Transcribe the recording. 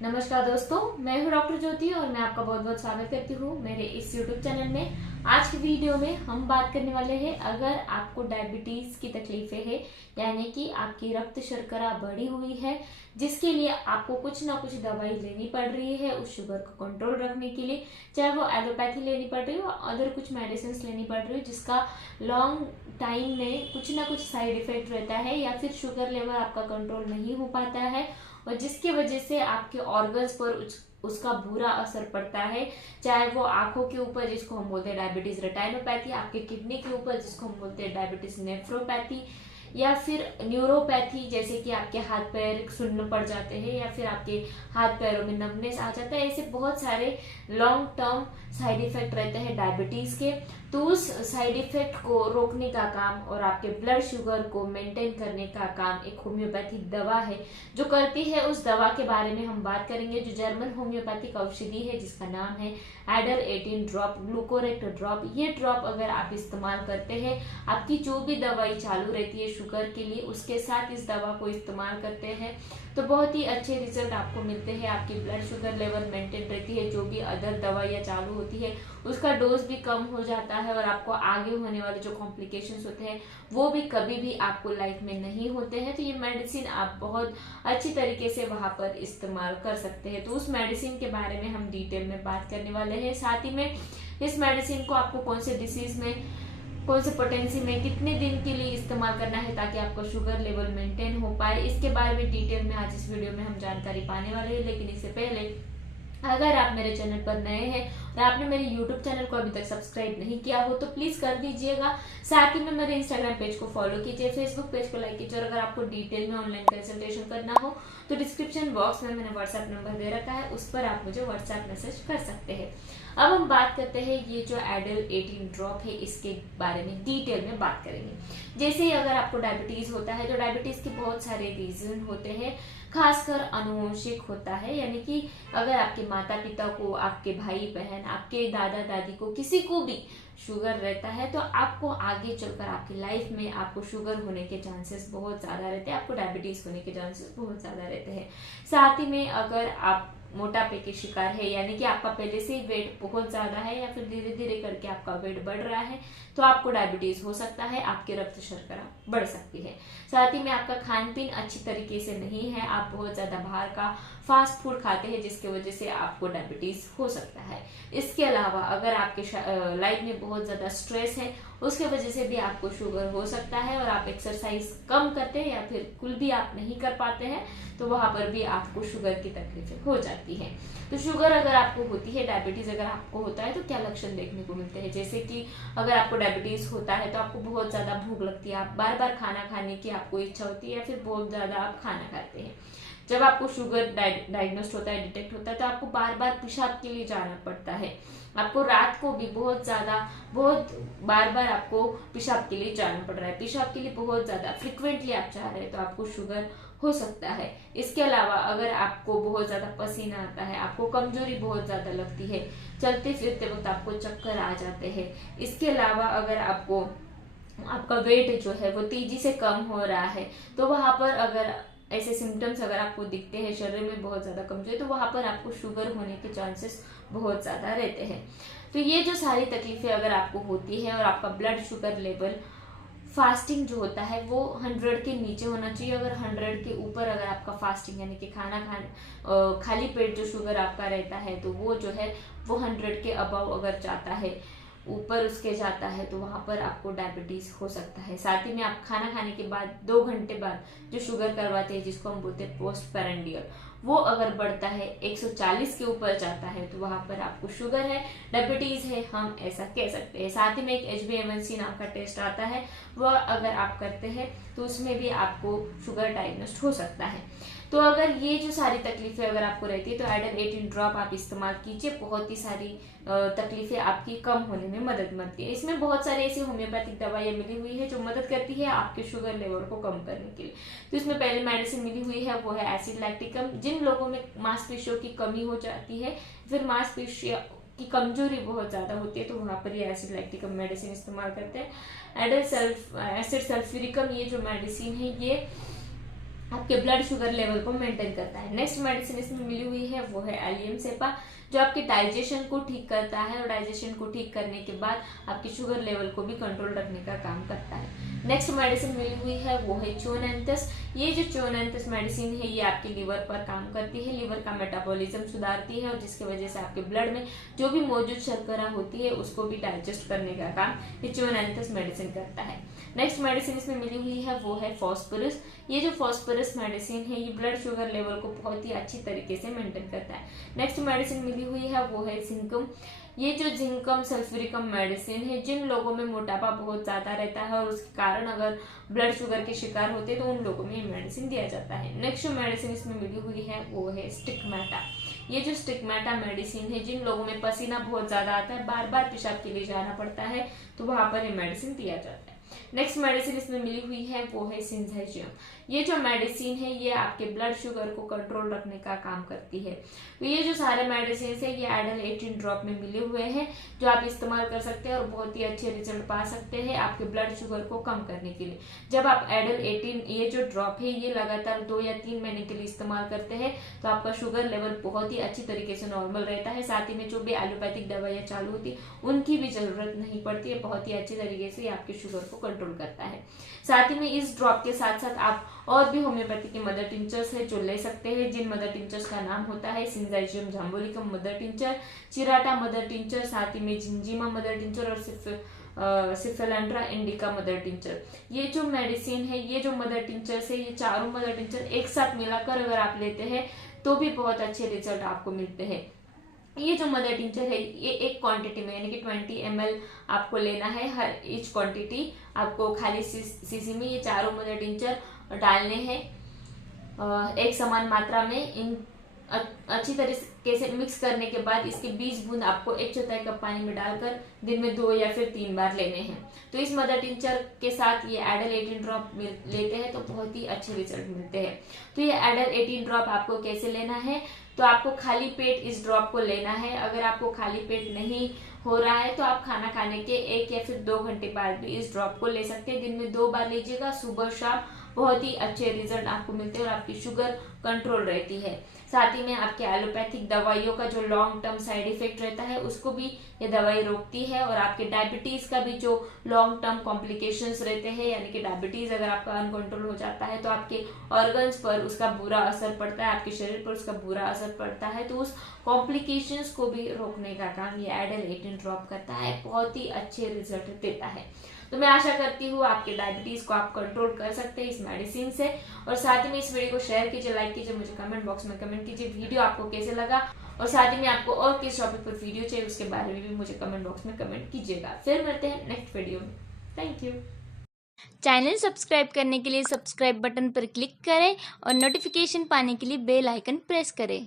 नमस्कार दोस्तों, मैं हूं डॉक्टर ज्योति और मैं आपका बहुत बहुत स्वागत करती हूं मेरे इस YouTube चैनल में। आज की वीडियो में हम बात करने वाले हैं, अगर आपको डायबिटीज की तकलीफें हैं यानी कि आपकी रक्त शर्करा बढ़ी हुई है, जिसके लिए आपको कुछ ना कुछ दवाई लेनी पड़ रही है उस शुगर को कंट्रोल रखने के लिए, चाहे वो एलोपैथी लेनी पड़ रही हो, अदर कुछ मेडिसिन लेनी पड़ रही हो, जिसका लॉन्ग टाइम में कुछ ना कुछ साइड इफेक्ट रहता है या फिर शुगर लेवल आपका कंट्रोल नहीं हो पाता है और जिसकी वजह से आपके ऑर्गन्स पर उसका बुरा असर पड़ता है, चाहे वो आंखों के ऊपर जिसको हम बोलते हैं डायबिटीज रेटिनोपैथी, आपके किडनी के ऊपर जिसको हम बोलते हैं डायबिटीज नेफ्रोपैथी, या फिर न्यूरोपैथी जैसे कि आपके हाथ पैर सुन्न पड़ जाते हैं या फिर आपके हाथ पैरों में नमनेस आ जाता है। ऐसे बहुत सारे लॉन्ग टर्म साइड इफेक्ट रहते हैं डायबिटीज के। तो उस साइड इफेक्ट को रोकने का काम और आपके ब्लड शुगर को मेंटेन करने का काम एक होम्योपैथिक दवा है जो करती है। उस दवा के बारे में हम बात करेंगे, जो जर्मन होम्योपैथिक औषधि है जिसका नाम है एडल 18 ड्रॉप ग्लूकोरेक्ट ड्रॉप। ये ड्रॉप अगर आप इस्तेमाल करते हैं, आपकी जो भी दवाई चालू रहती है शुगर के लिए, उसके साथ इस दवा को इस्तेमाल करते हैं तो बहुत ही अच्छे रिजल्ट आपको मिलते हैं। आपकी ब्लड शुगर लेवल मेंटेन रहती है, जो भी अदर दवाइयाँ चालू होती है उसका डोज भी कम हो जाता है और आपको आगे होने वाले जो कॉम्प्लिकेशंस होते हैं वो भी कभी भी आपको लाइफ में नहीं होते हैं। तो ये मेडिसिन आप बहुत अच्छी तरीके से वहां पर इस्तेमाल कर सकते हैं। तो उस मेडिसिन के बारे में हम डिटेल में बात करने वाले हैं। साथ ही में इस मेडिसिन को आपको कौन से डिसीज में, कौन से पोटेंसी में कितने दिन के लिए इस्तेमाल करना है ताकि आपका शुगर लेवल मेंटेन हो पाए, इसके बारे में डिटेल में आज इस वीडियो में हम जानकारी पाने वाले हैं। लेकिन इससे पहले अगर आप मेरे चैनल पर नए हैं और आपने मेरे YouTube चैनल को अभी तक सब्सक्राइब नहीं किया हो तो प्लीज कर दीजिएगा। साथ ही में मेरे Instagram पेज को फॉलो कीजिए, Facebook पेज को लाइक कीजिए और अगर आपको डिटेल में ऑनलाइन कंसल्टेशन करना हो तो डिस्क्रिप्शन बॉक्स में मैंने व्हाट्सएप नंबर दे रखा है, उस पर आप मुझे व्हाट्सएप मैसेज कर सकते हैं। अब हम बात करते हैं ये जो एडल 18 ड्रॉप है इसके बारे में डिटेल में बात करेंगे। जैसे ही अगर आपको डायबिटीज होता है तो डायबिटीज के बहुत सारे रीजन होते हैं, खासकर अनुवंशिक होता है, यानी कि अगर आपके माता पिता को, आपके भाई बहन, आपके दादा दादी को, किसी को भी शुगर रहता है तो आपको आगे चलकर आपकी लाइफ में आपको शुगर होने के चांसेस बहुत ज़्यादा रहते हैं, आपको डायबिटीज होने के चांसेस बहुत ज़्यादा रहते हैं। साथ ही में अगर आप मोटापे के शिकार है, यानी कि आपका पहले से ही वेट बहुत ज़्यादा है या फिर धीरे धीरे करके आपका वेट बढ़ रहा है तो आपको डायबिटीज हो सकता है, आपकी रक्त शर्करा बढ़ सकती है। साथ ही में आपका खान पीन अच्छी तरीके से नहीं है, आप बहुत ज़्यादा बाहर का फास्ट फूड खाते हैं जिसकी वजह से आपको डायबिटीज हो सकता है। इसके अलावा अगर आपके लाइफ में बहुत ज़्यादा स्ट्रेस है उसके वजह से भी आपको शुगर हो सकता है और आप एक्सरसाइज कम करते हैं या फिर कुल भी आप नहीं कर पाते हैं तो वहां पर भी आपको शुगर की तकलीफें हो जाती है। तो शुगर अगर आपको होती है, डायबिटीज अगर आपको होता है तो क्या लक्षण देखने को मिलते हैं, जैसे कि अगर आपको डायबिटीज होता है तो आपको बहुत ज्यादा भूख लगती है, आप बार बार खाना खाने की आपको इच्छा होती है या फिर बहुत ज्यादा आप खाना खाते हैं। जब आपको शुगर डायग्नोस्ट होता है, डिटेक्ट होता है तो आपको बार बार पेशाब के लिए जाना पड़ता है, आपको रात को भी बहुत बार बार आपको पेशाब के लिए जाना पड़ रहा है, पेशाब के लिए बहुत ज्यादा फ्रिक्वेंटली आप जा रहे हैं तो आपको शुगर हो सकता है। इसके अलावा अगर आपको बहुत ज्यादा पसीना आता है, आपको कमजोरी बहुत ज्यादा लगती है, चलते फिरते वक्त आपको चक्कर आ जाते हैं। इसके अलावा अगर आपको आपका वेट जो है वो तेजी से कम हो रहा है तो वहां पर अगर ऐसे सिम्टम्स अगर आपको दिखते हैं, शरीर में बहुत ज्यादा कमजोरी, तो वहां पर आपको शुगर होने के चांसेस बहुत ज्यादा रहते हैं। तो ये जो सारी तकलीफें अगर आपको होती है और आपका ब्लड शुगर लेवल फास्टिंग जो होता है वो 100 के नीचे होना चाहिए, अगर 100 के ऊपर अगर आपका फास्टिंग यानी कि खाली पेट जो शुगर आपका रहता है तो वो जो है वो 100 के अबव अगर जाता है, ऊपर उसके जाता है तो वहां पर आपको डायबिटीज हो सकता है। साथ ही में आप खाना खाने के बाद 2 घंटे बाद जो शुगर करवाते हैं जिसको हम बोलते हैं पोस्ट पेरेंडियल, वो अगर बढ़ता है 140 के ऊपर जाता है तो वहां पर आपको शुगर है, डायबिटीज है, हम ऐसा कह सकते हैं। साथ ही में एक HbA1c नाम का टेस्ट आता है, वह अगर आप करते हैं तो उसमें भी आपको शुगर डायग्नोस्ट हो सकता है। तो अगर ये जो सारी तकलीफें अगर आपको रहती है तो एडल 18 ड्रॉप आप इस्तेमाल कीजिए, बहुत ही सारी तकलीफें आपकी कम होने में मदद मिलती है। इसमें बहुत सारी ऐसी होम्योपैथिक दवाइयाँ मिली हुई है जो मदद करती है आपके शुगर लेवल को कम करने के लिए। तो इसमें पहले मेडिसिन मिली हुई है वो है एसिड लैक्टिकम। जिन लोगों में मांसपेशियों की कमी हो जाती है, फिर मांसपेशियों की कमजोरी बहुत ज्यादा होती है तो वहां पर ये एसिड लैक्टिकम मेडिसिन इस्तेमाल करते हैं। एसिड सल्फ्यूरिकम ये जो मेडिसिन है ये आपके ब्लड शुगर लेवल को मेंटेन करता है। नेक्स्ट मेडिसिन इसमें मिली हुई है वो है एलियम सेपा, जो आपके डाइजेशन को ठीक करता है और डाइजेशन को ठीक करने के बाद आपकी शुगर लेवल को भी कंट्रोल रखने का काम करता है। नेक्स्ट मेडिसिन मिली हुई है वो है चोनैंथस। ये जो चोनैंथस मेडिसिन है ये आपके लीवर पर काम करती है, लीवर का मेटाबॉलिज्म सुधारती है और जिसकी वजह से आपके ब्लड में जो भी मौजूद शर्करा होती है उसको भी डाइजेस्ट करने का काम ये चोनैंथस मेडिसिन करता है। नेक्स्ट मेडिसिन इसमें मिली हुई है वो है फॉस्फोरस। ये जो फॉस्फोरस मेडिसिन है ये ब्लड शुगर लेवल को बहुत ही अच्छी तरीके से मेंटेन करता है। नेक्स्ट मेडिसिन मिली हुई है वो है जिंकम। ये जो जिंकम सल्फ्यूरिकम मेडिसिन है, जिन लोगों में मोटापा बहुत ज्यादा रहता है और उसके कारण अगर ब्लड शुगर के शिकार होते हैं तो उन लोगों में ये मेडिसिन दिया जाता है। नेक्स्ट मेडिसिन इसमें मिली हुई है वो है स्टिग्मेटा। ये जो स्टिग्मेटा मेडिसिन है, जिन लोगों में पसीना बहुत ज्यादा आता है, बार बार पेशाब के लिए जाना पड़ता है, तो वहां पर ये मेडिसिन दिया जाता है। नेक्स्ट मेडिसिन इसमें मिली हुई है वो है सिंथेजियम। ये जो मेडिसिन है ये आपके ब्लड शुगर को कंट्रोल रखने का काम करती है। तो ये जो सारे मेडिसिन है ये एडल 18 ड्रॉप में मिले हुए हैं, जो आप इस्तेमाल कर सकते हैं और बहुत ही अच्छे रिजल्ट पा सकते हैं आपके ब्लड शुगर को कम करने के लिए। जब आप एडल 18 ये जो ड्रॉप है ये लगातार 2 या 3 महीने के लिए इस्तेमाल करते हैं तो आपका शुगर लेवल बहुत ही अच्छी तरीके से नॉर्मल रहता है। साथ ही में जो भी एलोपैथिक दवाइयाँ चालू होती है उनकी भी जरूरत नहीं पड़ती है, बहुत ही अच्छी तरीके से आपके शुगर को कंट्रोल करता है। साथ ही में इस ड्रॉप के साथ साथ आप और भी होम्योपैथी के मदर टिंचर्स है जो ले सकते हैं, जिन मदर टिंचर्स का नाम होता है सिंजाइशियम जाम्बोलिकम मदर टिंचर, चिराटा मदर टिंचर, साथ ही में जिंजिमा मदर टिंचर और सिफेलेंड्रा इंडिका मदर टिंचर। ये जो मेडिसिन है, ये जो मदर टिंचर्स है, ये चारों मदर टिंचर एक साथ मिलाकर अगर आप लेते हैं तो भी बहुत अच्छे रिजल्ट आपको मिलते हैं। ये जो मदर टिंचर है ये एक क्वांटिटी में यानी कि 20 ml आपको लेना है। हर ईच क्वांटिटी आपको खाली सीसी में ये चारों मदर टिंचर डालने हैं एक समान मात्रा में। इन अच्छी तरीके से मिक्स करने के बाद इसके 20 बूंद आपको 1/4 कप पानी में डालकर दिन में 2 या फिर 3 बार लेने हैं। तो इस मदर टिंचर के साथ ये एडल 18 ड्रॉप लेते हैं तो बहुत ही अच्छे रिजल्ट मिलते हैं। तो ये एडल 18 ड्रॉप आपको कैसे लेना है, तो आपको खाली पेट इस ड्रॉप को लेना है। अगर आपको खाली पेट नहीं हो रहा है तो आप खाना खाने के 1 या फिर 2 घंटे बाद भी इस ड्रॉप को ले सकते हैं। दिन में 2 बार लीजिएगा, सुबह शाम। बहुत ही अच्छे रिजल्ट आपको मिलते हैं और आपकी शुगर कंट्रोल रहती है। साथ ही में आपके एलोपैथिक दवाइयों का जो लॉन्ग टर्म साइड इफेक्ट रहता है उसको भी ये दवाई रोकती है और आपके डायबिटीज का भी जो लॉन्ग टर्म कॉम्प्लिकेशंस रहते हैं यानी कि डायबिटीज अगर आपका अनकंट्रोल हो जाता है तो आपके ऑर्गन्स पर उसका बुरा असर पड़ता है, आपके शरीर पर उसका बुरा असर पड़ता है, तो उस कॉम्प्लिकेशंस को भी रोकने का काम ये एडल 18 ड्रॉप करता है। बहुत ही अच्छे रिजल्ट देता है। तो मैं आशा करती हूँ आपके डायबिटीज को आप कंट्रोल कर सकते हैं इस मेडिसिन से। और साथ ही में इस वीडियो को शेयर कीजिए, लाइक कीजिए, मुझे कमेंट बॉक्स में कमेंट कीजिए वीडियो आपको कैसे लगा और साथ ही में आपको और किस टॉपिक पर वीडियो चाहिए उसके बारे में भी मुझे कमेंट बॉक्स में कमेंट कीजिएगा। फिर मिलते हैं नेक्स्ट वीडियो में। Thank you. चैनल सब्सक्राइब करने के लिए सब्सक्राइब बटन पर क्लिक करें और नोटिफिकेशन पाने के लिए बेल आइकन प्रेस करें।